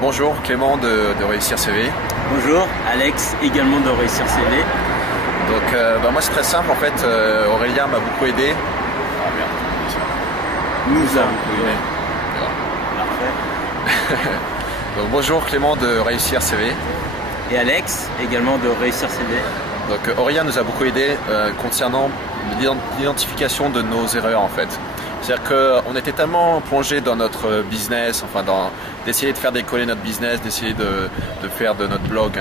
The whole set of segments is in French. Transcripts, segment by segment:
Bonjour, Clément de Réussir CV. Bonjour, Alex, également de Réussir CV. Donc moi c'est très simple en fait, Aurélien m'a beaucoup aidé. Ah merde. Nous avons aidé. Parfait. Donc bonjour Clément de Réussir CV. Et Alex, également de Réussir CV. Donc Aurélien nous a beaucoup aidé concernant l'identification de nos erreurs en fait. C'est-à-dire qu'on était tellement plongé dans notre business, d'essayer de faire décoller notre business, d'essayer de faire de notre blog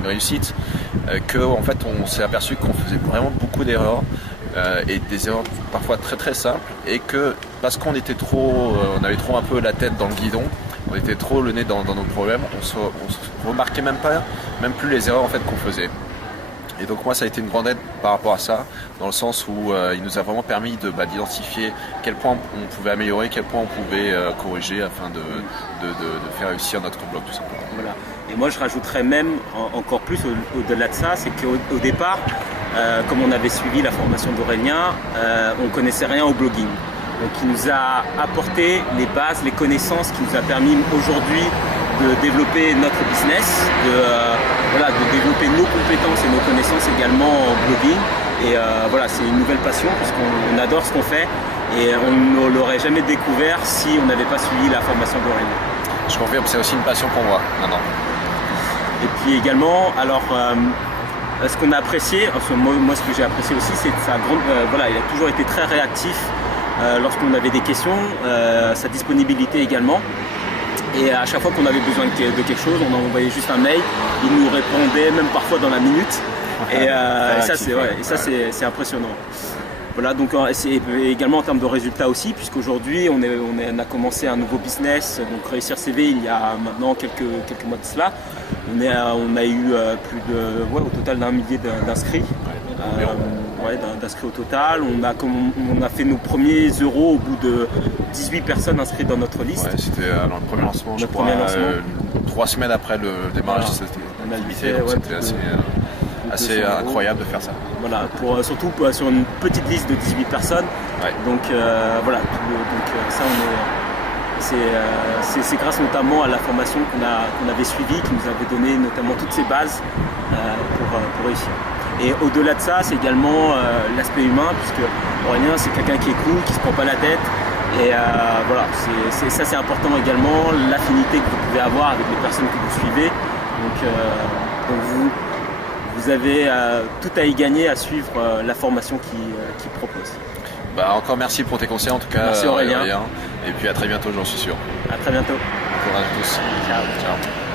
une réussite, qu'en fait on s'est aperçu qu'on faisait vraiment beaucoup d'erreurs et des erreurs parfois très très simples, et que parce qu'on était on avait trop un peu la tête dans le guidon, on était trop le nez dans nos problèmes, on se remarquait même plus les erreurs en fait qu'on faisait. Et donc moi ça a été une grande aide par rapport à ça, dans le sens où il nous a vraiment permis d'identifier quel point on pouvait améliorer, quel point on pouvait corriger afin de faire réussir notre blog tout simplement. Voilà. Et moi je rajouterais même encore plus au-delà de ça, c'est qu'au départ, comme on avait suivi la formation d'Aurélien, on ne connaissait rien au blogging. Donc il nous a apporté les bases, les connaissances qui nous a permis aujourd'hui de développer notre business, de développer nos compétences et nos connaissances également en blogging. Et voilà, c'est une nouvelle passion puisqu'on adore ce qu'on fait et on ne l'aurait jamais découvert si on n'avait pas suivi la formation d'Aurélien. Je confirme, c'est aussi une passion pour moi maintenant. Et puis également, alors ce qu'on a apprécié, moi ce que j'ai apprécié aussi, c'est sa grande, il a toujours été très réactif lorsqu'on avait des questions, sa disponibilité également. Et à chaque fois qu'on avait besoin de quelque chose, on envoyait juste un mail, il nous répondait même parfois dans la minute. Et ça c'est impressionnant. Voilà, donc c'est également en termes de résultats aussi, puisqu'aujourd'hui on a commencé un nouveau business, donc Réussir CV il y a maintenant quelques mois de cela. On a eu plus de, au total d'1 millier d'inscrits. D'inscrits au total. On a fait nos premiers euros au bout de 18 personnes inscrites dans notre liste. Ouais, c'était dans le premier lancement, je crois, 3 semaines après le démarrage de cette activité. C'était assez incroyable de faire ça. Voilà, surtout sur une petite liste de 18 personnes. Ouais. Donc ça c'est grâce notamment à la formation qu'on avait suivie, qui nous avait donné notamment toutes ces bases pour réussir. Et au-delà de ça, c'est également l'aspect humain, puisque Aurélien c'est quelqu'un qui est cool, qui se prend pas la tête. Et ça c'est important également, l'affinité que vous pouvez avoir avec les personnes que vous suivez. Donc vous avez tout à y gagner à suivre la formation qu'il propose. Encore merci pour tes conseils en tout cas. Merci Aurélien. Et puis à très bientôt, j'en suis sûr. À très bientôt. Au revoir à tous. Ciao. Ciao.